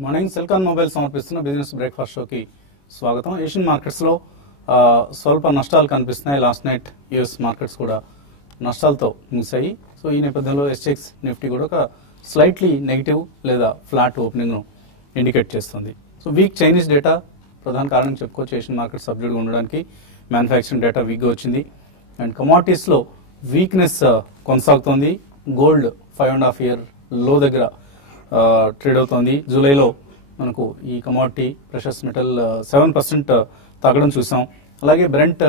Good morning. Celkon mobile సమర్పిస్తున్న business breakfast షోకి స్వాగతం. ఏషియన్ మార్కెట్స్ లో స్వల్ప నష్టాలు కనిపిస్తున్నాయి. లాస్ట్ నైట్ యుఎస్ మార్కెట్స్ కూడా నష్టాలతో ముగిశాయి. సో ఈ నేపథ్యంలో ఎస్ఎక్స్ నిఫ్టీ కూడా ఒక స్లైట్లీ నెగిటివ్ లేదా ఫ్లాట్ ఓపెనింగ్ ను ఇండికేట్ చేస్తుంది. సో వీక్ చైనీస్ డేటా ప్రధాన కారణం చెప్పుకోవచ్చు ఏషియన్ మార్కెట్ సబ్డ్యూడ్ ఉండడానికి. మ్యానుఫ్యాక్చరింగ్ డేటా వీక్ గా వచ్చింది అండ్ కమోడిటీస్ లో వీక్నెస్ కొనసాగుతోంది. గోల్డ్ 5.5 year లో దగ్గర ట్రేడ్ అవుతోంది. జూలైలో మనకు ఈ కమోడిటీ ప్రెషస్ మెటల్ 7% తగ్గడం చూసాం. అలాగే బ్రెంట్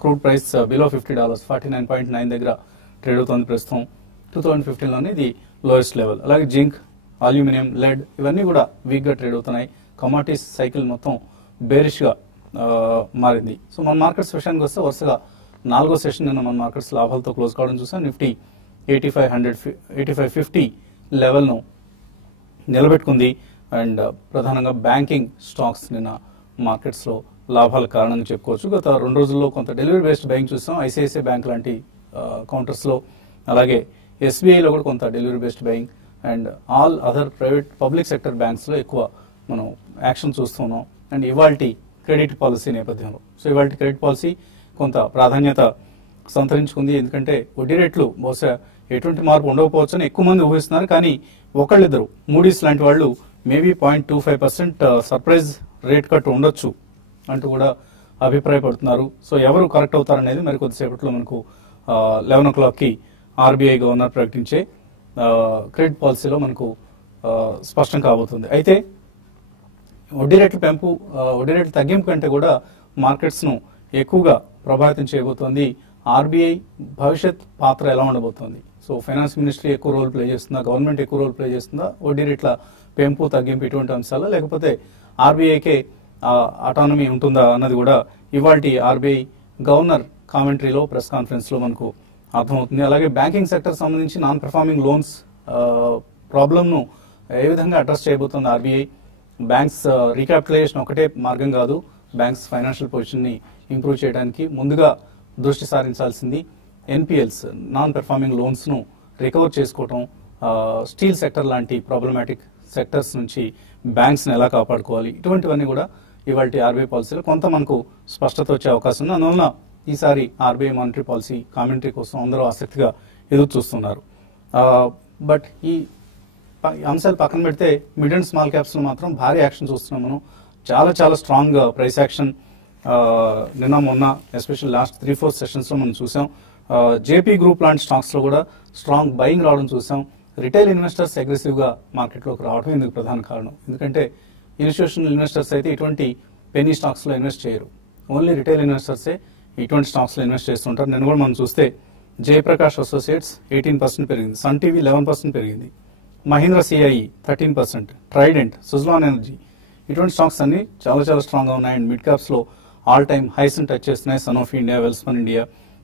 క్రూడ్ ప్రైస్ బిలో $50 49.9 దగ్గర ట్రేడ్ అవుతోంది. ప్రస్తుతం 2015లోనే ఇది లోయెస్ట్ లెవెల్. అలాగే జింక్, అల్యూమినియం, లెడ్ ఇవన్నీ కూడా వీక్ గా ట్రేడ్ అవుతున్నాయి. కమోడిటీస్ సైకిల్ మొత్తం బేరిష్ గా మారింది. సో మన మార్కెట్స్ విషయానికి వస్తే వరుసగా 4వ సెషన్ నిన్న మన మార్కెట్స్ లాభాలతో క్లోజ్ కావడం చూసాం. నిఫ్టీ 8550 లెవెల్ ను నిలబెట్టుకుంది అండ్ ప్రధానంగా బ్యాంకింగ్ స్టాక్స్ నిన్న మార్కెట్స్ లో లాభాల కారణంగా చెప్పుకోవచ్చు. గత 2 రోజుల్లో కొంత డెలివరీ బేస్డ్ బయింగ్ చూసాం. ఐసిఐసిఐ బ్యాంక్ లాంటి కౌంటర్స్ లో, అలాగే ఎస్బీఐలో కూడా కొంత delivery based buying and all other private public sector banks లో ఎక్కువ మనం యాక్షన్ చూస్తున్నాం. అండ్ ఇవాల్టి క్రెడిట్ పాలసీ నేపథ్యంలో ఇవాల్టి క్రెడిట్ పాలసీ కొంత ప్రాధాన్యత సంతరించుకుంది. ఎందుకంటే వడ్డీ రేట్లు బహుశా ఎటువంటి మార్పు ఉండకపోవచ్చు అని ఎక్కువ మంది ఊహిస్తున్నారు. కానీ ఒకళ్ళిద్దరు మూడీస్ లాంటి వాళ్ళు మేబీ 0.25% సర్ప్రైజ్ రేట్ కట్ ఉండొచ్చు అంటూ కూడా అభిప్రాయపడుతున్నారు. సో ఎవరు కరెక్ట్ అవుతారనేది మరి కొద్దిసేపట్లో మనకు 11 o'clockకి ఆర్బీఐ గవర్నర్ ప్రకటించే క్రెడిట్ పాలసీలో మనకు స్పష్టం కాబోతుంది. అయితే వడ్డీ రేట్ల పెంపు, వడ్డీ రేట్ల తగ్గింపు కంటే కూడా మార్కెట్స్ ను ఎక్కువగా ప్రభావితం చేయబోతోంది ఆర్బీఐ భవిష్యత్ పాత్ర ఎలా ఉండబోతోంది. సో ఫైనాన్స్ మినిస్ట్రీ ఎక్కువ రోల్ ప్లే చేస్తుందా, గవర్నమెంట్ ఎక్కువ రోల్ ప్లే చేస్తుందా వడ్డీ రేట్ల పెంపు తగ్గింపు ఇటువంటి అంశాలు, లేకపోతే ఆర్బీఐకే అటానమీ ఉంటుందా అన్నది కూడా ఇవాల్టి ఆర్బీఐ గవర్నర్ కామెంటరీలో ప్రెస్ కాన్ఫరెన్స్ లో మనకు అర్థమవుతుంది. అలాగే బ్యాంకింగ్ సెక్టర్ సంబంధించి నాన్ పెర్ఫార్మింగ్ లోన్స్ ప్రాబ్లమ్ ను ఏ విధంగా అడ్రస్ చేయబోతోంది ఆర్బీఐ. బ్యాంక్స్ రీక్యాపిటలైజేషన్ ఒకటే మార్గం కాదు. బ్యాంక్స్ ఫైనాన్షియల్ పొజిషన్ ని ఇంప్రూవ్ చేయడానికి ముందుగా దృష్టి సారించాల్సింది ఎన్పిఎల్స్, నాన్ పెర్ఫార్మింగ్ లోన్స్ ను రికవర్ చేసుకోవటం, స్టీల్ సెక్టర్ లాంటి ప్రాబ్లమాటిక్ సెక్టర్స్ నుంచి బ్యాంక్స్ ని ఎలా కాపాడుకోవాలి, ఇటువంటివన్నీ కూడా ఇవాళ ఆర్బీఐ పాలసీలో కొంత మనకు స్పష్టత వచ్చే అవకాశం ఉంది. అందువలన ఈసారి ఆర్బీఐ మానిటరీ పాలసీ కామెంటరీ కోసం అందరూ ఆసక్తిగా ఎదురు చూస్తున్నారు. బట్ ఈ అంశాలు పక్కన పెడితే మిడ్ అండ్ స్మాల్ క్యాప్స్ లో మాత్రం భారీ యాక్షన్ చూస్తున్నాం మనం. చాలా స్ట్రాంగ్ ప్రైస్ యాక్షన్ నిన్న మొన్న ఎస్పెషల్ లాస్ట్ 3-4 సెషన్స్ లో మనం చూసాం. జేపీ గ్రూప్ లాంటి స్టాక్స్ లో కూడా స్ట్రాంగ్ బయింగ్ రావడం చూసాం. రిటైల్ ఇన్వెస్టర్స్ అగ్రెసివ్ గా మార్కెట్ లోకి రావడం ఇందుకు ప్రధాన కారణం. ఎందుకంటే ఇన్స్టిట్యూషనల్ ఇన్వెస్టర్స్ అయితే ఇటువంటి పెన్నీ స్టాక్స్ లో ఇన్వెస్ట్ చేయరు. ఓన్లీ రిటైల్ ఇన్వెస్టర్సే ఇటువంటి స్టాక్స్ లో ఇన్వెస్ట్ చేస్తుంటారు. నేను కూడా మనం చూస్తే జయప్రకాష్ అసోసియేట్స్ 18% పెరిగింది, సన్ టీవీ 11% పెరిగింది, Mahindra CIE 13%, Trident, Suzlon energy ఇటువంటి స్టాక్స్ అన్ని చాలా స్ట్రాంగ్ గా ఉన్నాయి. అండ్ మిడ్ క్యాప్స్ లో ఆల్ టైమ్ హైస్ టచ్ చేస్తున్నాయి. Sanofi India, Welspun India,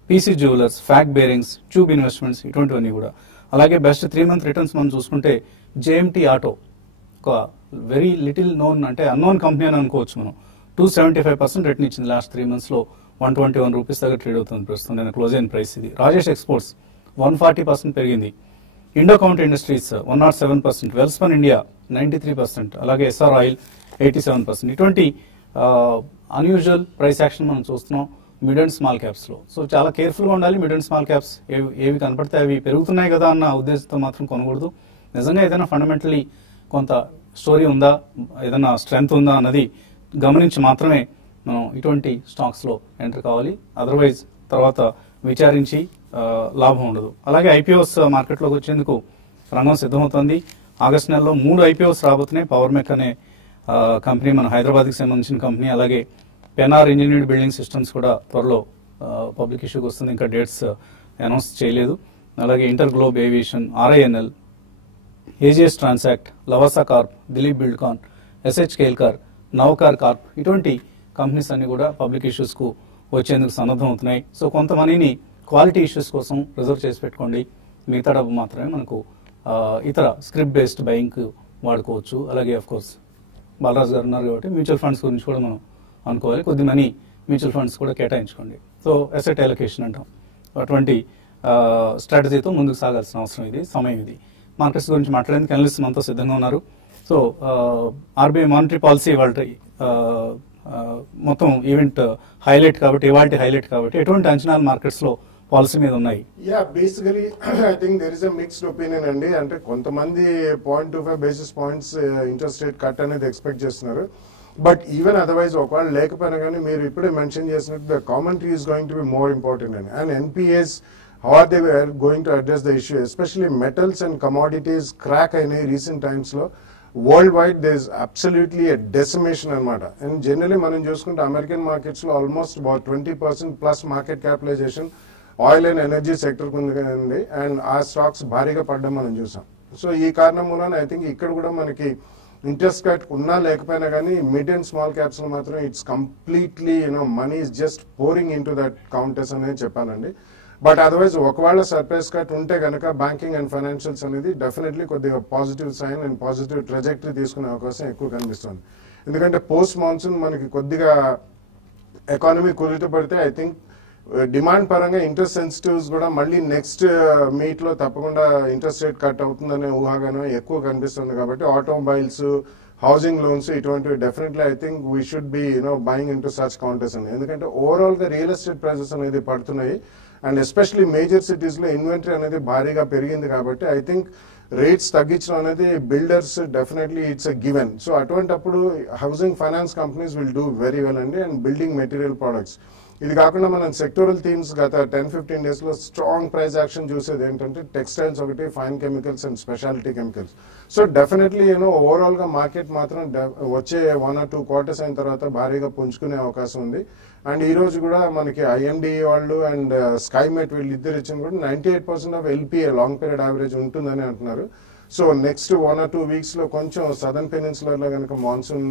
PC jewellers, FAG bearings, tube investments ఇటువంటివన్నీ కూడా. అలాగే బెస్ట్ 3-month రిటర్న్స్ మనం చూసుకుంటే జేఎంటీ ఆటో ఒక వెరీ లిటిల్ నోన్ అంటే అన్నోన్ కంపెనీ అని అనుకోవచ్చు మనం. 275% రిటర్న్ ఇచ్చింది లాస్ట్ 3 months లో. 121 రూపీస్ దగ్గర ట్రేడ్ అవుతుంది ప్రస్తుతం. నేను క్లోజ్ అయిన ప్రైస్ ఇది. రాజేష్ ఎక్స్పోర్ట్స్ 140% పెరిగింది. ఇండోకౌంట్ ఇండస్ట్రీస్ 107%, వెల్స్పన్ ఇండియా 93%, అలాగే ఎస్ఆర్ ఆయిల్ 87%. ఇటువంటి అన్యూజువల్ ప్రైస్ యాక్షన్ మనం చూస్తున్నాం మిడ్ అండ్ స్మాల్ క్యాప్స్ లో. సో చాలా కేర్ఫుల్ గా ఉండాలి. మిడ్ అండ్ స్మాల్ క్యాప్స్ ఏవి కనపడితే అవి పెరుగుతున్నాయి కదా అన్న ఉద్దేశంతో మాత్రం కొనకూడదు. నిజంగా ఏదైనా ఫండమెంటలీ కొంత స్టోరీ ఉందా, ఏదైనా స్ట్రెంగ్త్ ఉందా అన్నది గమనించి మాత్రమే మనం ఇటువంటి స్టాక్స్ లో ఎంటర్ కావాలి. అదర్వైజ్ తర్వాత విచారించి లాభం ఉండదు. అలాగే ఐపీఓస్ మార్కెట్ లోకి వచ్చేందుకు రంగం సిద్ధమవుతోంది. ఆగస్టు నెలలో 3 ఐపీఓస్ రాబోతున్నాయి. పవర్ మెక్ అనే కంపెనీ మన హైదరాబాద్ కి సంబంధించిన కంపెనీ, అలాగే పెనార్ ఇంజనీర్డ్ బిల్డింగ్ సిస్టమ్స్ కూడా త్వరలో పబ్లిక్ ఇష్యూకి వస్తుంది. ఇంకా డేట్స్ అనౌన్స్ చేయలేదు. అలాగే inter globe aviation, RINL, AGS transact, Lavasa corp, Dilip Buildcon, SH Kelkar, Navkar corp ఇటువంటి కంపెనీస్ అన్ని కూడా పబ్లిక్ ఇష్యూస్ కు వచ్చేందుకు సన్నద్ధం అవుతున్నాయి. సో కొంత మనీని క్వాలిటీ ఇష్యూస్ కోసం రిజర్వ్ చేసి పెట్టుకోండి. మిగతా డబ్బు మాత్రమే మనకు ఇతర స్క్రిప్ట్ బేస్డ్ బయింగ్ వాడుకోవచ్చు. అలాగే అఫ్ కోర్స్ బాలరాజు గారు ఉన్నారు కాబట్టి మ్యూచువల్ ఫండ్స్ గురించి కూడా మనం అనుకోవాలి. కొద్ది మనీ మ్యూచువల్ ఫండ్స్ కూడా కేటాయించుకోండి. సో అసెట్ అలొకేషన్ అంటాం. అటువంటి స్ట్రాటజీతో ముందుకు సాగాల్సిన అవసరం ఇది, సమయం ఇది. మార్కెట్స్ గురించి మాట్లాడేందుకు అనలిస్ట్ మనతో సిద్ధంగా ఉన్నారు. సో ఆర్బీఐ మానిటరీ పాలసీ వాళ్ళ మొత్తం ఈవెంట్ హైలైట్ కాబట్టి ఇవాళ హైలైట్ కాబట్టి ఎటువంటి అంచనాలు మార్కెట్స్ లో పాలసీ మీద ఉన్నాయి? Basically I think there is a mixed opinion అండి. అంటే కొంతమంది 0.25 basis points interest rate cut అనేది ఎక్స్పెక్ట్ చేస్తున్నారు. బట్ ఈవెన్ అదర్వైజ్ ఒకవేళ లేకపోయినా కానీ మీరు ఇప్పుడే మెన్షన్ చేసినట్టు the commentary is going to be more important అండి. And NPS how are they going to address the issue, especially metals and commodities crack అయినాయి రీసెంట్ టైమ్స్ లో. World wide there is absolutely a decimation అనమాట. And generally మనం చూసుకుంటే American markets లో almost about 20% plus market capitalization oil and energy sector ఉంది. And ఆ stocks భారీగా పడ్డం మనం చూసాం. సో ఈ కారణం మూలన ఐ థింక్ ఇక్కడ కూడా మనకి ఇంట్రెస్ట్ కట్ ఉన్నా లేకపోయినా కానీ మిడ్ అండ్ స్మాల్ క్యాప్స్ లో మాత్రం it's completely money is just pouring in to that counters అనేది చెప్పానండి. బట్ అదర్వైజ్ ఒకవేళ సర్ప్రైజ్ కట్ ఉంటే కనుక బ్యాంకింగ్ అండ్ ఫైనాన్షియల్స్ అనేది డెఫినెట్లీ కొద్దిగా positive sign and positive trajectory తీసుకునే అవకాశం ఎక్కువ కనిపిస్తుంది. ఎందుకంటే పోస్ట్ మాన్సూన్ మనకి కొద్దిగా ఎకానమీ కుదుట పడితే ఐ థింక్ డిమాండ్ పరంగా ఇంట్రెస్ట్ సెన్సిటివ్స్ కూడా మళ్ళీ నెక్స్ట్ మీట్ లో తప్పకుండా ఇంట్రెస్ట్ రేట్ కట్ అవుతుందనే ఊహాగానం ఎక్కువ కనిపిస్తుంది. కాబట్టి ఆటోమొబైల్స్, హౌసింగ్ లోన్స్ ఇటువంటివి definitely I think we should be buying in to such counters అని. ఎందుకంటే ఓవరాల్ గా రియల్ ఎస్టేట్ ప్రైసెస్ అనేది పడుతున్నాయి. అండ్ ఎస్పెషలీ మేజర్ సిటీస్ లో ఇన్వెంటరీ అనేది భారీగా పెరిగింది కాబట్టి ఐ థింక్ రేట్స్ తగ్గించడం అనేది builders definitely it's a given. So అటువంటిప్పుడు housing finance companies will do very well అండి. అండ్ బిల్డింగ్ మెటీరియల్ ప్రొడక్ట్స్ ఇది కాకుండా మనం సెక్టోరల్ థీమ్స్ గత 10-15 డేస్ లో స్ట్రాంగ్ ప్రైస్ యాక్షన్ చూసేది ఏంటంటే టెక్స్టైల్స్ ఒకటి, fine chemicals and speciality chemicals. So definitely overall గా మార్కెట్ మాత్రం వచ్చే 1 or 2 quarters అయిన తర్వాత భారీగా పుంజుకునే అవకాశం ఉంది. అండ్ ఈ రోజు కూడా మనకి ఐఎండి వాళ్ళు అండ్ స్కైమెట్ వీళ్ళు ఇద్దరు ఇచ్చిన కూడా 98% of LPA long period average ఉంటుందని అంటున్నారు. సో నెక్స్ట్ 1 or 2 weeks లో కొంచెం సదర్న్ పెనిన్సులర్ లో కనుక మాన్సూన్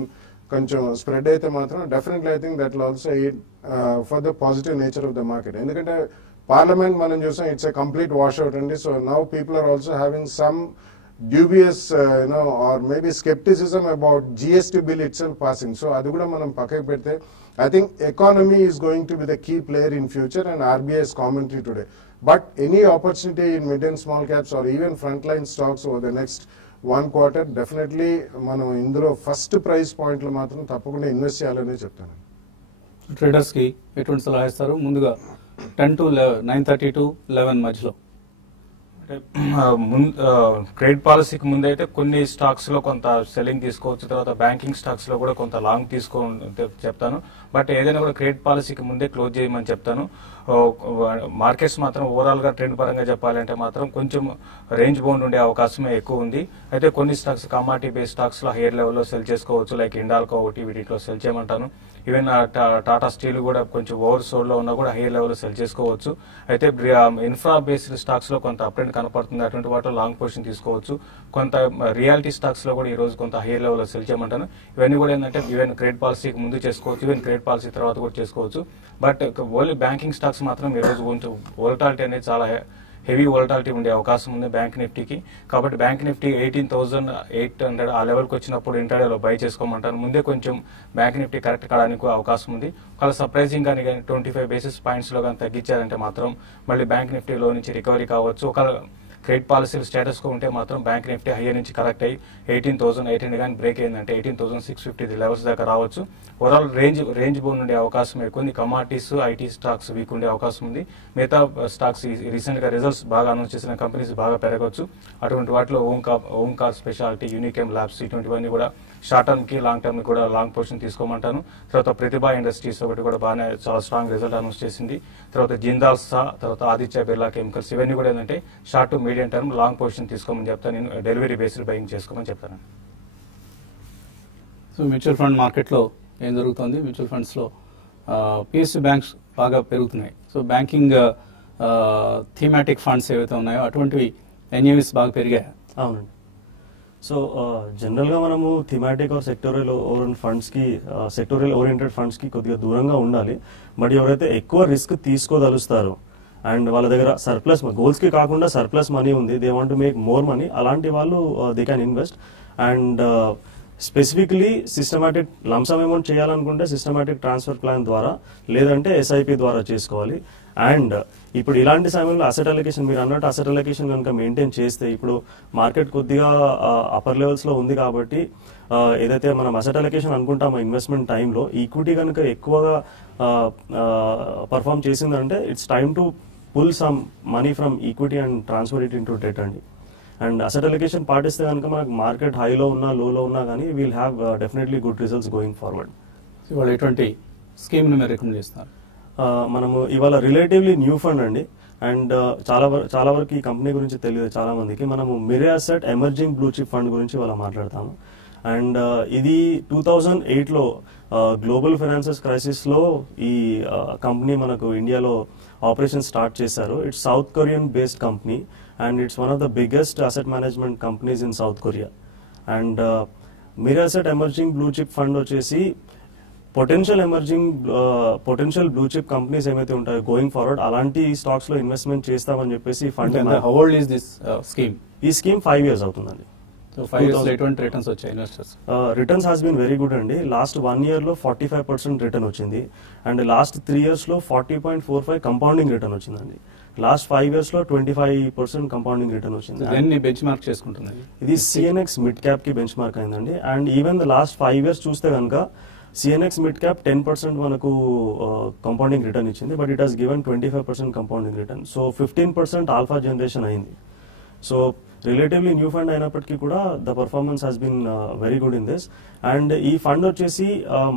కొంచెం స్ప్రెడ్ అయితే మాత్రం definitely I think that will also aid for the positive nature of the market. ఎందుకంటే పార్లమెంట్ మనం చూసాం it's a complete wash out అండి. So now people are also having some dubious or maybe scepticism about GST bill itself passing. So అది కూడా మనం పక్కకి పెడితే I think economy is going to be the key player in future and RBI's commentary today. But any opportunity in mid and small caps or even frontline stocks over the next 1 quarter, definitely మనం ఇందులో first price point లో మాత్రం తప్పకుండా invest చేయాలని చెప్తాను. Traders కి ఎటువంటి సలహా ఇస్తారు? ముందుగా 10 to 9:30 to 11 మధ్యలో క్రెడిట్ పాలసీకి ముందైతే కొన్ని స్టాక్స్ లో కొంత సెల్లింగ్ తీసుకోవచ్చు, తర్వాత బ్యాంకింగ్ స్టాక్స్ లో కూడా కొంత లాంగ్ తీసుకో చెప్తాను. బట్ ఏదైనా కూడా క్రెడిట్ పాలసీకి ముందే క్లోజ్ చేయమని చెప్తాను. మార్కెట్స్ మాత్రం ఓవరాల్ గా ట్రెండ్ పరంగా చెప్పాలంటే మాత్రం కొంచెం రేంజ్ బౌండ్ ఉండే అవకాశమే ఎక్కువ ఉంది. అయితే కొన్ని స్టాక్స్ కమాడిటీ బేస్డ్ స్టాక్స్ లో హైయర్ లెవెల్లో సెల్ చేసుకోవచ్చు, లైక్ ఇండాల్కో ఒకటి వీటిలో సెల్ చేయమంటాను. ఈవెన్ టాటా స్టీల్ కూడా కొంచెం ఓవర్ సోల్డ్ లో ఉన్నా కూడా హైయర్ లెవెల్లో సెల్ చేసుకోవచ్చు. అయితే ఇన్ఫ్రా బేస్డ్ స్టాక్స్ లో కొంత అప్ ట్రెండ్ కనపడుతుంది, అటువంటి వాటిలో లాంగ్ పొజిషన్ తీసుకోవచ్చు. కొంత రియాలిటీ స్టాక్స్ లో కూడా ఈ రోజు కొంత హైయర్ లెవెల్లో సెల్ చేయమంటాను. ఇవన్నీ కూడా ఏంటంటే ఈవెన్ క్రెడిట్ పాలసీకి ముందు చేసుకోవచ్చు, ఈవెన్ క్రెడిట్ పాలసీ తర్వాత కూడా చేసుకోవచ్చు. బట్ ఓన్లీ బ్యాంకింగ్ స్టాక్స్ మాత్రం ఈ రోజు కొంచెం వోలటాలిటీ అనేది చాలా హెవీ వోలటాలిటీ ఉండే అవకాశం ఉంది బ్యాంక్ నిఫ్టీకి. కాబట్టి బ్యాంక్ నిఫ్టీ 18,800 ఆ లెవెల్కి వచ్చినప్పుడు ఇంటర్డేలో బై చేసుకోమంటాను. ముందే కొంచెం బ్యాంక్ నిఫ్టీ కరెక్ట్ కావడానికి అవకాశం ఉంది. ఒకవేళ సర్ప్రైజింగ్ కానీ 25 బేసిస్ పాయింట్స్ లో కానీ తగ్గించారంటే మాత్రం మళ్ళీ బ్యాంక్ నిఫ్టీలో నుంచి రికవరీ కావచ్చు. ఒకవేళ క్రెడిట్ పాలసీలు స్టేటస్ కు ఉంటే మాత్రం బ్యాంక్ నిఫ్టీ హైయర్ నుంచి కరెక్ట్ అయ్యి 18,800 కానీ బ్రేక్ అయిందంటే 18,650 లెవెల్స్ దాకా రావచ్చు. ఓవరాల్ రేంజ్ బౌండ్ ఉండే అవకాశం ఎక్కువ ఉంది. కమాడిటీస్, ఐటీ స్టాక్స్ వీక్ ఉండే అవకాశం ఉంది. మిగతా స్టాక్స్ రీసెంట్ గా రిజల్ట్స్ బాగా అనౌన్స్ చేసిన కంపెనీస్ బాగా పెరగవచ్చు. అటువంటి వాటిలో ఓంకార్ స్పెషాలిటీ, యూనికెమ్ ల్యాబ్స్ ఇటువంటివన్నీ కూడా షార్ట్ టర్మ్ కి లాంగ్ టర్మ్ కి కూడా లాంగ్ పొజిషన్ తీసుకోమంటాను. తర్వాత ప్రతిభా ఇండస్ట్రీస్ ఒకటి కూడా బాగానే చాలా స్ట్రాంగ్ రిజల్ట్ అనౌన్స్ చేసింది. తర్వాత జిందాల్ సా, తర్వాత ఆదిత్య బిర్లా కెమికల్స్ ఇవన్నీ కూడా ఏంటంటే short to medium term long position తీసుకోమని చెప్తాను. నేను డెలివరీ బేస్డ్ బయింగ్ చేసుకోమని చెప్తాను. సో మ్యూచువల్ ఫండ్ మార్కెట్లో ఏం జరుగుతుంది? మ్యూచువల్ ఫండ్స్ లో పిఎస్యూ బ్యాంక్స్ బాగా పెరుగుతున్నాయి. సో బ్యాంకింగ్ థీమాటిక్ ఫండ్స్ ఏవైతే ఉన్నాయో అటువంటివి ఎన్యూస్ బాగా పెరిగాయి. అవునండి. సో జనరల్ గా మనము thematic or sectorial oriented funds కి కొద్దిగా దూరంగా ఉండాలి. బట్ ఎవరైతే ఎక్కువ రిస్క్ తీసుకోదలుస్తారో అండ్ వాళ్ళ దగ్గర సర్ప్లస్ గోల్స్ కి కాకుండా సర్ప్లస్ మనీ ఉంది, they want to make more money, అలాంటి వాళ్ళు they can invest. And specifically systematic lump sum amount చేయాలనుకుంటే సిస్టమాటిక్ ట్రాన్స్ఫర్ ప్లాన్ ద్వారా, లేదంటే ఎస్ఐపి ద్వారా చేసుకోవాలి. అండ్ ఇప్పుడు ఇలాంటి సమయంలో అసెట్ అలొకేషన్, మీరు అన్నట్టు అసెట్ అలొకేషన్ కనుక మెయింటైన్ చేస్తే, ఇప్పుడు మార్కెట్ కొద్దిగా అప్పర్ లెవెల్స్ లో ఉంది కాబట్టి ఏదైతే మనం అసెట్ అలొకేషన్ అనుకుంటామో ఇన్వెస్ట్మెంట్ టైంలో, ఈక్విటీ కనుక ఎక్కువగా పర్ఫామ్ చేసిందంటే it's time to pull some money from equity and transfer it into debt అండి. అండ్ అసెట్ అలొకేషన్ పాటిస్తే కనుక మనకు మార్కెట్ హైలో ఉన్నా లోలో ఉన్నా కానీ we'll have definitely good results going forward. ఇవాళ ఎటువంటి స్కీమ్ ని మీరు రికమెండ్ చేస్తున్నారు? మనము ఇవాళ రిలేటివ్లీ న్యూ ఫండ్ అండి. అండ్ చాలా వరకు ఈ కంపెనీ గురించి తెలియదు చాలా మందికి. మనము మిరే asset emerging blue chip fund గురించి ఇవాళ మాట్లాడతాము. అండ్ ఇది 2008లో గ్లోబల్ ఫైనాన్షియల్ క్రైసిస్ లో ఈ కంపెనీ మనకు ఇండియాలో ఆపరేషన్ స్టార్ట్ చేశారు. It's South Korean based company and it's one of the biggest asset management companies in South Korea. And Mirae asset emerging blue chip fund వచ్చేసి potential blue chip companies ఏమైతే ఉంటాయో going forward అలాంటి stocks లో investment చేస్తామని చెప్పేసి fund. How old is this scheme? ఈ scheme 5 years అవుతుందండి. So 5 years ఎటువంటి రిటర్న్స్ వచ్చాయి investors? Returns has been very good అండి. లాస్ట్ 1 year లో 45% రిటర్న్ వచ్చింది. అండ్ లాస్ట్ 3 years లో 40.45 కంపౌండింగ్ రిటర్న్ వచ్చిందండి. లాస్ట్ 5 years లో 25% కంపౌండింగ్ రిటర్న్ వచ్చింది. దీన్ని బెంచ్ మార్క్ చేసుకుంటుంది ఇది సిఎన్ఎక్స్ మిడ్ క్యాప్ కి బెంచ్ మార్క్ అయిందండి. And even the last 5 years చూస్తే కనుక సిఎన్ఎక్స్ మిడ్ క్యాప్ 10% మనకు కంపౌండింగ్ రిటర్న్ ఇచ్చింది. But it has given 25% compounding return. So 15% alpha generation అయింది. సో రిలేటివ్లీ న్యూ ఫండ్ అయినప్పటికీ కూడా the performance has been very good in this. And ఈ fund వచ్చేసి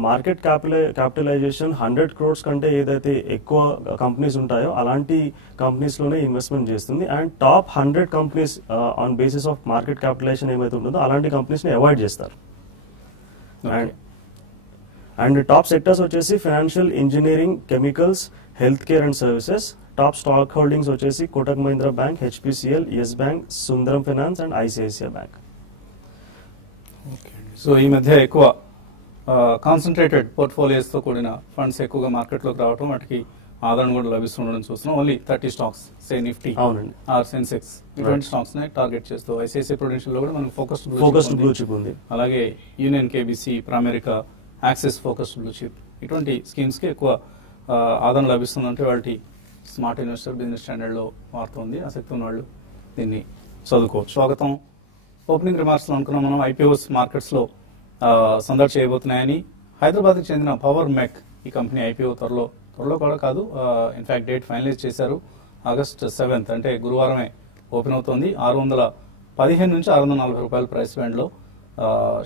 market capitalization 100 crores కంటే ఏదైతే ఎక్కువ కంపెనీస్ ఉంటాయో అలాంటి కంపెనీస్ లోనే ఇన్వెస్ట్మెంట్ చేస్తుంది. And top 100 companies on basis of market capitalisation ఏమైతే ఉంటుందో అలాంటి కంపెనీస్ ని అవాయిడ్ చేస్తారు. అండ్ టాప్ సెక్టర్స్ వచ్చేసి financial, engineering, chemicals, health care and services. Top stock holdings వచ్చేసి Kotak Mahindra bank, HPCL, yes bank, Sundaram finance and ICICI bank. So ఈ మధ్య ఎక్కువ కాన్సన్ట్రేటెడ్ పోర్ట్ఫోలియోస్ తో కూడిన ఫండ్స్ ఎక్కువగా మార్కెట్లోకి రావడం, వాటికి ఆదరణ కూడా లభిస్తుండడం చూస్తున్నాం. Only 30 stocks, say Nifty or Sensex, ఇటువంటి స్టాక్స్ నే టార్గెట్ చేస్తూ ఐసిఐసిఐ ప్రుడెన్షియల్ లో కూడా మనకు ఫోకస్డ్ బ్లూ చిప్ ఉంది. అలాగే union KBC, Pramerica, Axis focused blue chip, ఇటువంటి స్కీమ్స్ కి ఎక్కువ ఆదరణ లభిస్తుందంటే వాటి స్మార్ట్ ఇన్వెస్టర్ బిజినెస్ స్టాండర్డ్ లో మారుతుంది. ఆసక్తి ఉన్న వాళ్ళు దీన్ని చదువుకోవచ్చు. స్వాగతం. ఓపెనింగ్ రిమార్క్స్ లో అనుకున్నాం మనం ఐపీఓస్ మార్కెట్స్ లో సందడి చేయబోతున్నాయని. హైదరాబాద్ కి చెందిన పవర్ మెక్ ఈ కంపెనీ ఐపీఓ త్వరలో కూడా కాదు, ఇన్ఫాక్ట్ డేట్ ఫైనలైజ్ చేశారు. August 7th అంటే గురువారమే ఓపెన్ అవుతోంది. 615 నుంచి 640 రూపాయల ప్రైస్ బ్యాండ్ లో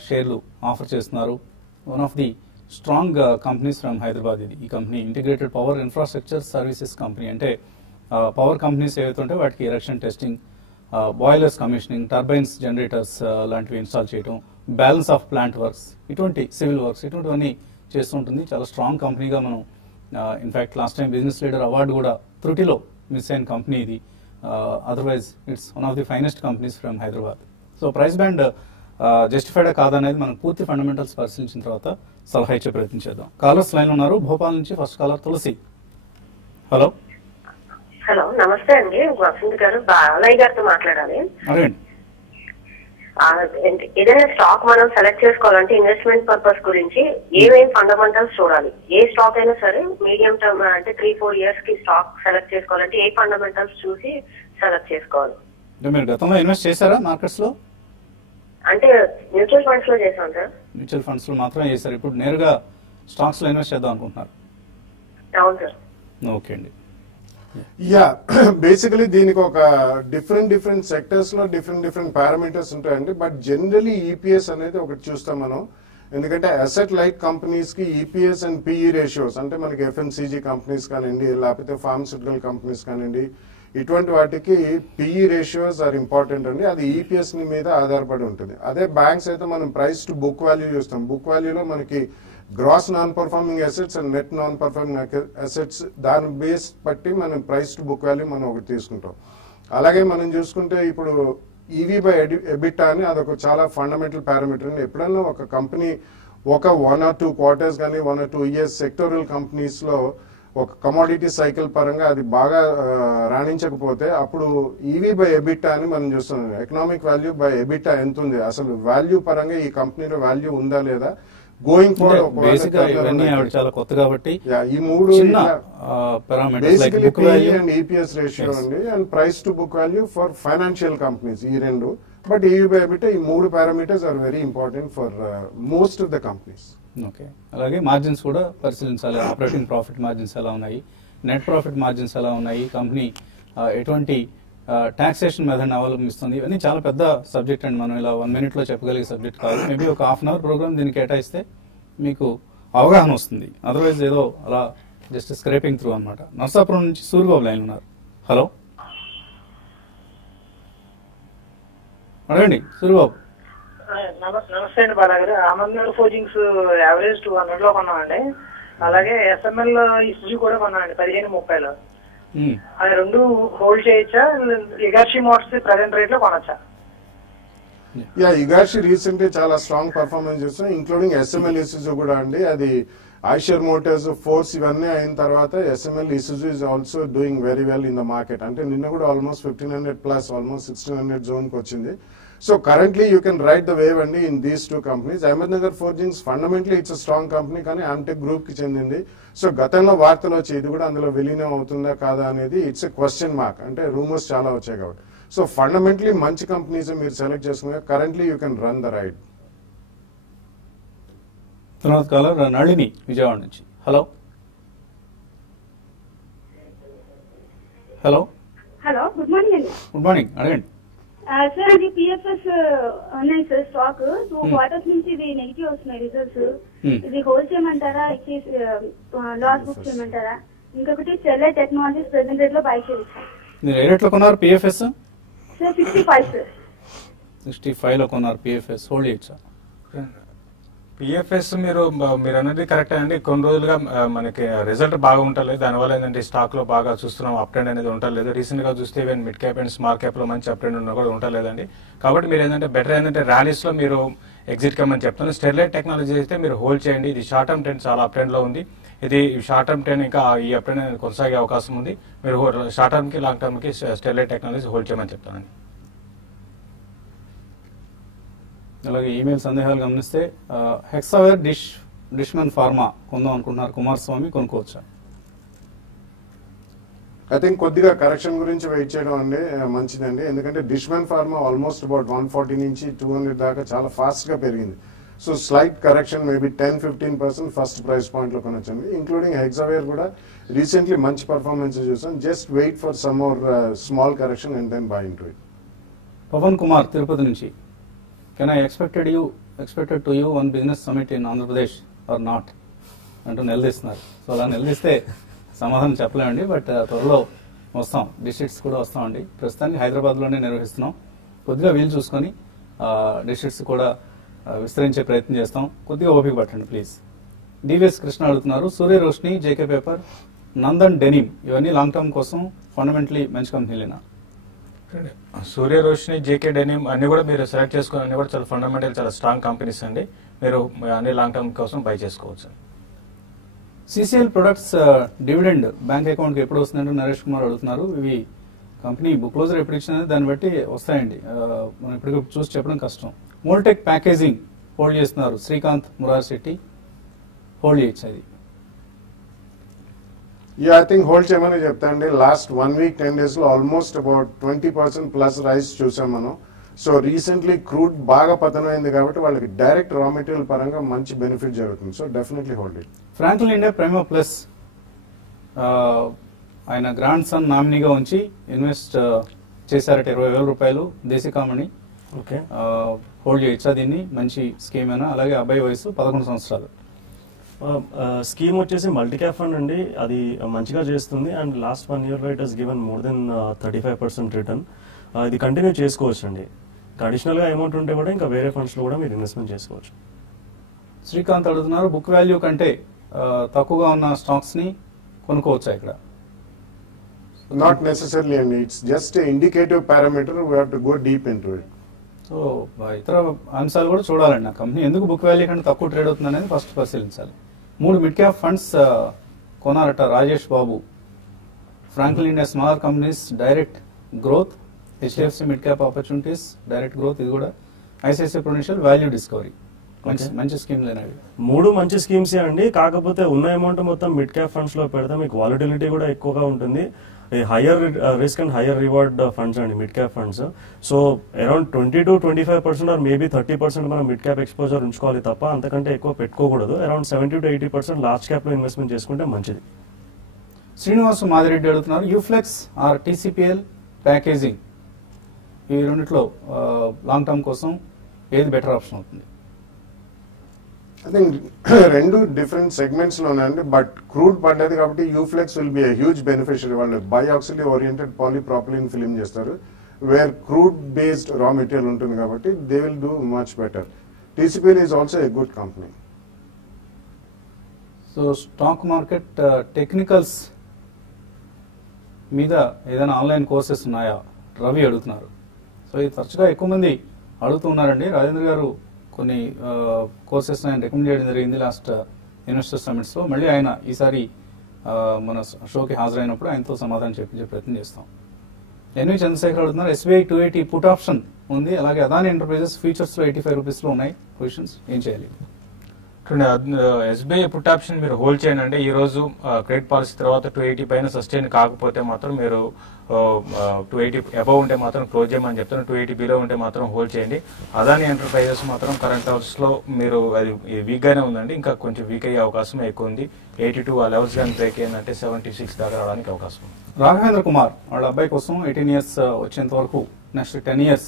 షేర్లు ఆఫర్ చేస్తున్నారు. One of the strong companies from Hyderabad ఇది. ఈ company integrated power infrastructure services company. అంటే పవర్ కంపెనీస్ ఏవైతే ఉంటే వాటికి erection testing, boilers commissioning, turbines, generators లాంటివి ఇన్స్టాల్ చేయడం, బ్యాలెన్స్ ఆఫ్ ప్లాంట్ వర్క్స్, ఇటువంటి సివిల్ వర్క్స్, ఇటువంటివన్నీ చేస్తుంటుంది. చాలా స్ట్రాంగ్ కంపెనీగా మనం in fact last time business leader award కూడా త్రుటిలో మిస్ అయిన కంపెనీ ఇది. Otherwise it's one of the finest companies from Hyderabad. So price band జస్టిఫైడా కాదనేది మనం పూర్తి ఫండమెంటల్స్ పరిశీలించిన తర్వాత సలహా ఇచ్చే ప్రయత్నం చేద్దాం. కాలర్స్ లైన్ ఉన్నారు. భోపాల్ నుంచి ఫస్ట్ కాలర్ తులసి. హలో హలో, నమస్తే అండి. వసంత్ గారు, బాలయ్య గారితో మాట్లాడాలి. అడగండి. ఏదైనా స్టాక్ మనం సెలెక్ట్ చేసుకోవాలంటే ఇన్వెస్ట్మెంట్ పర్పస్ గురించి ఏమేమి ఫండమెంటల్స్ చూడాలి? ఏ స్టాక్ అయినా సరే మీడియం టర్మ్ అంటే 3-4 years కి స్టాక్ సెలెక్ట్ చేసుకోవాలంటే ఏ ఫండమెంటల్స్ చూసి సెలెక్ట్ చేసుకోవాలి? మీరు గతంలో ఇన్వెస్ట్ చేశారా మార్కెట్స్ లో? అంటే మ్యూచువల్ ఫండ్స్ లో చేశాం సార్. మ్యూచువల్ ఫండ్స్ లో మాత్రమే చేశారు. ఇప్పుడు నేరుగా స్టాక్స్ లో ఇన్వెస్ట్ చేద్దాం అనుకుంటున్నారు? అవును సార్. ఓకే అండి. యా, బేసికలీ దీనికి ఒక డిఫరెంట్ సెక్టర్స్ లో డిఫరెంట్ పారామీటర్స్ ఉంటాయండి. బట్ జనరలీ ఈపీఎస్ అనేది ఒకటి చూస్తాం మనం. ఎందుకంటే అసెట్ లైట్ కంపెనీస్ కి ఈపీఎస్ అండ్ పిఈ రేషియోస్, అంటే మనకి ఎఫ్ఎంసీజీ కంపెనీస్ కానివ్వండి, లేకపోతే ఫార్మస్యూటికల్ కంపెనీస్ కానివ్వండి, ఇటువంటి వాటికి పిఈ రేషియోస్ ఆర్ ఇంపార్టెంట్ అండి. అది ఈపీఎస్ మీద ఆధారపడి ఉంటుంది. అదే బ్యాంక్స్ అయితే మనం ప్రైస్ టు బుక్ వాల్యూ చూస్తాం. బుక్ వాల్యూలో మనకి gross non performing assets and net non performing assets, దాని బేస్ బట్టి మనం ప్రైస్ టు బుక్ వాల్యూ మనం ఒకటి తీసుకుంటాం. అలాగే మనం చూసుకుంటే ఇప్పుడు ఈవీ బై ఎబిటా అని అదొక చాలా ఫండమెంటల్ పారామీటర్ అండి. ఎప్పుడన్నా ఒక కంపెనీ ఒక 1 or 2 quarters కానీ 1 or 2 years సెక్టోరల్ కంపెనీస్ లో ఒక కమోడిటీ సైకిల్ పరంగా అది బాగా రాణించకపోతే అప్పుడు ఈవీ బై ఎబిటా అని మనం చూస్తున్నాం. ఎకనామిక్ వాల్యూ బై ఎబిటా ఎంత ఉంది, అసలు వాల్యూ పరంగా ఈ కంపెనీలో వాల్యూ ఉందా లేదా, గోయింగ్ బేసిక్ గా ఇవన్నీ ఆవిడ చాలా కొత్త కాబట్టి ఈ మూడు పారామీటర్స్ అండ్ ఈపీఎస్ రేషియో అండి and price to book value for financial companies ఈ రెండు. బట్ ఈవీ బై ఎబిటా ఈ మూడు parameters are very important for most of the companies. Okay, అలాగే మార్జిన్స్ కూడా పరిశీలించాలి. ఆపరేటింగ్ ప్రాఫిట్ మార్జిన్స్ ఎలా ఉన్నాయి, నెట్ ప్రాఫిట్ మార్జిన్స్ ఎలా ఉన్నాయి, కంపెనీ ఎటువంటి టాక్సేషన్ మెథడ్ అవలంబిస్తుంది, ఇవన్నీ చాలా పెద్ద సబ్జెక్ట్ అండి. మనం ఇలా 1 minute లో చెప్పగలిగే సబ్జెక్ట్ కాదు. మేబీ ఒక 1/2 hour ప్రోగ్రామ్ దీనికి కేటాయిస్తే మీకు అవగాహన వస్తుంది. అదర్వైజ్ ఏదో అలా జస్ట్ స్క్రేపింగ్ త్రూ అనమాట. నర్సాపురం నుంచి సూర్యబాబు లైన్ ఉన్నారు. హలో, అడగండి సూర్యబాబు. నమస్తే అండి బాలాగారు. అహ్మద్నగర్ ఫోర్జింగ్స్ యావరేజ్ 200 లో కొన్నామండి. అలాగే ఎస్ఎంఎల్ ఇష్యూ కూడా కొన్నామండి 15.30లో. అది రెండు హోల్డ్ చేయొచ్చా? ఇగాషి మోటార్స్ ప్రెసెంట్ రేట్ లో కొనొచ్చా? ఇగాషి రీసెంట్లీ చాలా స్ట్రాంగ్ పర్ఫార్మెన్స్ చేస్తున్నాం, ఇంక్లూడింగ్ ఎస్ఎంఎల్ ఇష్యూస్ కూడా అండి. అది ఐషర్ మోటార్స్ ఫోర్స్ ఇవన్నీ అయిన తర్వాత SML issues is also doing very well in the market. అంటే నిన్న కూడా ఆల్మోస్ట్ 1500 ప్లస్ ఆల్మోస్ట్ 1600 జోన్ కి వచ్చింది. So currently you can ride the wave and in these two companies. Ahmednagar Forgings fundamentally it's a strong company కానీ Amtech group కి చెందింది. So గతంలో వార్తలు వచ్చి ఇది కూడా అందులో విలీనం అవుతుందా కాదా అనేది ఇట్స్ ఎ క్వశ్చన్ మార్క్. అంటే రూమర్స్ చాలా వచ్చాయి కాబట్టి. సో ఫండమెంటలీ మంచి కంపెనీస్ మీరు సెలెక్ట్ చేసుకున్నా currently you can run the ride. తర్వాత కాలర్ నళిని విజయవాడ నుంచి. Hello hello hello, good morning అండి. గుడ్ మార్నింగ్, అడగండి. సార్ అది పిఎఫ్ఎస్ ఉన్నాయి సార్ స్టాక్ 2 quarters నుంచి ఇది నెగిటివ్ వస్తున్నాయి రిజల్ట్స్. ఇది హోల్డ్ చేయమంటారా, లాస్ బుక్ చేయమంటారా? ఇంకొకటి స్టెర్లైట్ టెక్నాలజీస్ ప్రెసెంట్ రేట్ లో బై చేయొచ్చు. మీరు ఏ రేట్లో కొన్నారు పిఎఫ్ఎస్? Sir 65 sir. 65 లో కొన్నారు పిఎఫ్ఎస్, హోల్డ్ చేయొచ్చా? పిఎఫ్ఎస్ మీరు అన్నది కరెక్ట్ అండి. కొన్ని రోజులుగా మనకి రిజల్ట్ బాగా ఉండలేదు, దానివల్ల ఏంటంటే స్టాక్ లో బాగా చూస్తున్నాం అప్ ట్రెండ్ అనేది ఉండలేదు. రీసెంట్ గా చూస్తే even mid cap and small cap లో మంచి అప్ ట్రెండ్ ఉన్నా కూడా ఉండలేదండి. కాబట్టి మీరు ఏంటంటే బెటర్ ఏంటంటే ర్యాలీస్ లో మీరు ఎగ్జిట్ కమ్మని చెప్తాను. స్టెర్లైట్ టెక్నాలజీ అయితే మీరు హోల్డ్ చేయండి. ఇది షార్ట్ టర్మ్ ట్రెండ్ చాలా అప్ ట్రెండ్ లో ఉంది. ఇది షార్ట్ టర్మ్ ట్రెండ్ ఇంకా ఈ అప్ ట్రెండ్ అనేది కొనసాగే అవకాశం ఉంది. మీరు షార్ట్ టర్మ్ కి లాంగ్ టర్మ్ కి స్టెర్లైట్ టెక్నాలజీ హోల్డ్ చేయమని చెప్తానండి. అలాగే ఈమెయిల్ సందేహాలు గమనిస్తే హెక్సావేర్ డిష్మన్ ఫార్మా కొందాం అనుకుంటున్నారు కుమారస్వామి, కొనుక్కోవచ్చా? ఐ థింక్ కొద్దిగా కరెక్షన్ గురించి వెయిట్ చేయడం అండి మంచిదండి. ఎందుకంటే డిష్మన్ ఫార్మా ఆల్మోస్ట్ అబౌట్ 140 నుంచి 200 దాకా చాలా ఫాస్ట్ గా పెరిగింది. So slight correction maybe 10-15% first price point లో కొనొచ్చండి. ఇంక్లూడింగ్ హెక్సావేర్ కూడా రీసెంట్లీ మంచి పర్ఫార్మెన్స్ చూసాం. Just wait for some more small correction and then buy into it. Pavan Kumar Tirupati నుంచి. Can I expected to you one business summit in Andhra Pradesh or not? అంటూ నిలదీస్తున్నారు. So అలా నిలదీస్తే సమాధానం చెప్పలేమండి. బట్ త్వరలో వస్తాం, డిస్ట్రిక్ట్స్ కూడా వస్తామండి. ప్రస్తుతానికి హైదరాబాద్లోనే నిర్వహిస్తున్నాం. కొద్దిగా వీలు చూసుకొని డిస్ట్రిక్ట్స్ కూడా విస్తరించే ప్రయత్నం చేస్తాం. కొద్దిగా ఓపిక పట్టండి ప్లీజ్. డివిఎస్ కృష్ణ అడుగుతున్నారు, Surya Roshini, JK paper, Nandan denim ఇవన్నీ లాంగ్ టర్మ్ కోసం ఫండమెంటలీ మంచి కంపెనీలేనా? సూర్య రోషిని, జేకే డెనిమ్ అన్ని కూడా మీరు సెలెక్ట్ చేసుకుని అన్ని కూడా చాలా ఫండమెంటల్ చాలా స్ట్రాంగ్ కంపెనీస్ అండి. మీరు అన్ని లాంగ్ టర్మ్ కోసం బై చేసుకోవచ్చు. CCL products dividend bank account కి ఎప్పుడు వస్తుందంటే నరేష్ కుమార్ అడుగుతున్నారు. ఇవి కంపెనీ బుక్ క్లోజర్ ఎప్పుడు ఇచ్చినది దాన్ని బట్టి వస్తాయండి. మనం ఇప్పుడు చూసి చెప్పడం కష్టం. మోల్టెక్ ప్యాకేజింగ్ హోల్డ్ చేస్తున్నారు శ్రీకాంత్ మురార్ శెట్టి, హోల్డ్ చేయొచ్చు అది? ఐ థింక్ హోల్డ్ చేయమని చెప్తా అండి. లాస్ట్ 1 week 10 days లో ఆల్మోస్ట్ అబౌట్ 20% ప్లస్ రైస్ చూసాం మనం. సో రీసెంట్లీ క్రూడ్ బాగా పతనమైంది కాబట్టి వాళ్ళకి డైరెక్ట్ రా మెటీరియల్ పరంగా మంచి బెనిఫిట్ జరుగుతుంది. So definitely hold it. Franklin India Prima plus ఆయన గ్రాండ్ సన్ నామినీగా ఉంచి ఇన్వెస్ట్ చేశారట 20,000 రూపాయలు దేశికామణి. ఓకే, హోల్డ్ చేయొచ్చా దీన్ని? మంచి స్కీమ్ అయినా. అలాగే అబ్బాయి వయసు 11 సంవత్సరాలు. స్కీమ్ వచ్చేసి మల్టీ క్యాప్ ఫండ్ అండి. అది మంచిగా చేస్తుంది and last 1 year it has given more than 35% return. ఇది కంటిన్యూ చేసుకోవచ్చు అండి. అడిషనల్ గా అమౌంట్ ఉంటే కూడా ఇంకా వేరే ఫండ్స్ లో కూడా మీరు ఇన్వెస్ట్మెంట్ చేసుకోవచ్చు. శ్రీకాంత్ అడుగుతున్నారు, బుక్ వాల్యూ కంటే తక్కువగా ఉన్న స్టాక్స్ ని కొనుక్కోవచ్చా ఇక్కడ? నాట్ నెసెసర్లీ అండి. It's just indicative parameter. We have to go deep into it. So ఇతర అంశాలు కూడా చూడాలండి. ఆ కంపెనీ ఎందుకు బుక్ వాల్యూ కంటే తక్కువ ట్రేడ్ అవుతుంది అనేది ఫస్ట్ పరిశీలించాలి. 3 మిడ్ క్యాప్ ఫండ్స్ కొనారట Rajesh Babu. Franklin India small companies direct growth, HDFC mid cap opportunities direct growth, ఇది కూడా ఐసిఐసిఐ ప్రొడెన్షియల్ వాల్యూ డిస్కవరీ. మంచి స్కీమ్ లేనవి. 3 మంచి స్కీమ్స్ అండి. కాకపోతే ఉన్న అమౌంట్ మొత్తం మిడ్ క్యాప్ ఫండ్స్ లో పెడితే మీకు వాలిటిలిటీ కూడా ఎక్కువగా ఉంటుంది. Higher risk and higher reward funds అండి mid cap funds. So around 20 to 25% or maybe 30% మనం మిడ్ క్యాప్ ఎక్స్పోజర్ ఉంచుకోవాలి తప్ప అంతకంటే ఎక్కువ పెట్టుకోకూడదు. అరౌండ్ 70 to 80% లార్జ్ క్యాప్ లో ఇన్వెస్ట్మెంట్ చేసుకుంటే మంచిది. శ్రీనివాసు మాదిరెడ్డి అడుగుతున్నారు, యూఫ్లెక్స్ ఆర్ టీసీపీఎల్ ప్యాకేజింగ్, ఈ రెండిట్లో లాంగ్ టర్మ్ కోసం ఏది బెటర్ ఆప్షన్ అవుతుంది? ఐ థింక్ రెండు డిఫరెంట్ సెగ్మెంట్స్ లో ఉన్నాయండి. బట్ క్రూడ్ పడ్డది కాబట్టి Uflex will be a huge beneficiary. వాళ్ళు బయోక్సిలీ ఓరియంటెడ్ పాలీప్రాపిలిన్ ఫిలిం చేస్తారు, where crude based raw material ఉంటుంది కాబట్టి they will do much better. TCPL is also a good company. So stock market technicals మీద ఏదైనా online courses ఉన్నాయా రవి అడుగుతున్నారు. So ఇది తరచుగా ఎక్కువ మంది అడుగుతున్నారండి. రాజేంద్ర గారు కొన్ని కోర్సెస్ ఆయన రికమెండ్ చేయడం జరిగింది లాస్ట్ ఇన్వెస్టర్ సమిట్స్ లో. మళ్ళీ ఆయన ఈసారి మన షోకి హాజరైనప్పుడు ఆయనతో సమాధానం చెప్పించే ప్రయత్నం చేస్తాం. ఎన్వి చంద్రశేఖర్ అడుగుతున్నారు, ఎస్బీఐ 280 పుట్ ఆప్షన్ ఉంది, అలాగే అదాని ఎంటర్ప్రైజెస్ ఫ్యూచర్స్ లో 85 రూపీస్ లో ఉన్నాయి పొజిషన్స్, ఏం చేయాలి? ఎస్బీఐ పుట్ ఆప్షన్ మీరు హోల్డ్ చేయండి. అంటే ఈ రోజు క్రెడిట్ పాలసీ తర్వాత 280 పైన సస్టైన్ కాకపోతే మాత్రం మీరు 280 అబౌవ్ ఉంటే మాత్రం క్లోజ్ చేయమని చెప్తాను. 280 బిలో ఉంటే మాత్రం హోల్డ్ చేయండి. అదాని ఎంటర్ప్రైజెస్ మాత్రం కరెంట్ లెవెల్స్ లో మీరు అది వీక్ గానే ఉందండి, ఇంకా కొంచెం వీక్ అయ్యే అవకాశం ఎక్కువ ఉంది. 82 ఆ లెవెల్స్ కానీ బ్రేక్ అయిందంటే 76 దాకా రావడానికి అవకాశం ఉంది. రాఘవేంద్ర కుమార్ వాళ్ళ అబ్బాయి కోసం 18 years వచ్చేంత వరకు next 10 years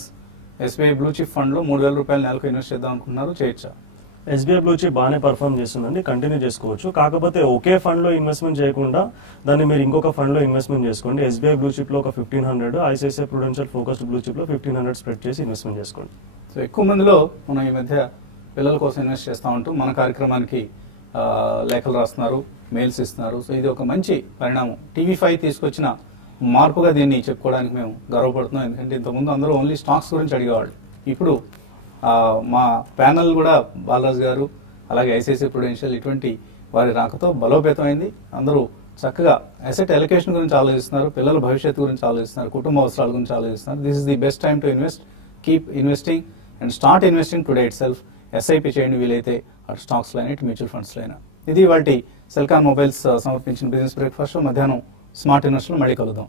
SBI blue chip fund లో 3,000 రూపాయలు నెలకు ఇన్వెస్ట్ చేద్దాం అనుకున్నారు, చేయొచ్చా? ఎస్బీఐ బ్లూ చిప్ బాగానే పర్ఫామ్ చేస్తుందండి, కంటిన్యూ చేసుకోవచ్చు. కాకపోతే ఒకే ఫండ్ లో ఇన్వెస్ట్మెంట్ చేయకుండా దాన్ని మీరు ఇంకొక ఫండ్ లో ఇన్వెస్ట్మెంట్ చేసుకోండి. ఎస్బీఐ బ్లూ చిప్ లో ఒక 1,500, ICICI Prudential focused blue chip లో 1,500 స్ప్రెడ్ చేసి ఇన్వెస్ట్మెంట్ చేసుకోండి. సో ఎక్కువ మందిలో మనం ఈ మధ్య పిల్లల కోసం ఇన్వెస్ట్ చేస్తా ఉంటూ మన కార్యక్రమానికి లేఖలు రాస్తున్నారు, మెయిల్స్ ఇస్తున్నారు. సో ఇది ఒక మంచి పరిణామం. టీవీ5 తీసుకొచ్చిన మార్పుగా దీన్ని చెప్పుకోవడానికి మేము గర్వపడుతున్నాం. ఎందుకంటే ఇంతకుముందు అందరూ ఓన్లీ స్టాక్స్ గురించి అడిగేవాళ్ళు. ఇప్పుడు మా ప్యానల్ కూడా బాలరాజు గారు అలాగే ఐసిఐసిఐ ప్రుడెన్షియల్ ఇటువంటి వారి రాకతో బలోపేతమైంది. అందరూ చక్కగా అసెట్ అలొకేషన్ గురించి ఆలోచిస్తున్నారు, పిల్లల భవిష్యత్తు గురించి ఆలోచిస్తున్నారు, కుటుంబ అవసరాల గురించి ఆలోచిస్తున్నారు. This is the best time to invest. Keep investing and start investing today it self. SIP చేయండి వీలైతే, అటు స్టాక్స్ లైనా ఇటు మ్యూచువల్ ఫండ్స్ లైనా. ఇది వాటి సెల్కాన్ మొబైల్స్ సమర్పించిన బిజినెస్ బ్రేక్ఫాస్ట్. మధ్యాహ్నం స్మార్ట్ ఇన్వెస్ట్లో మళ్ళీ కలుద్దాం.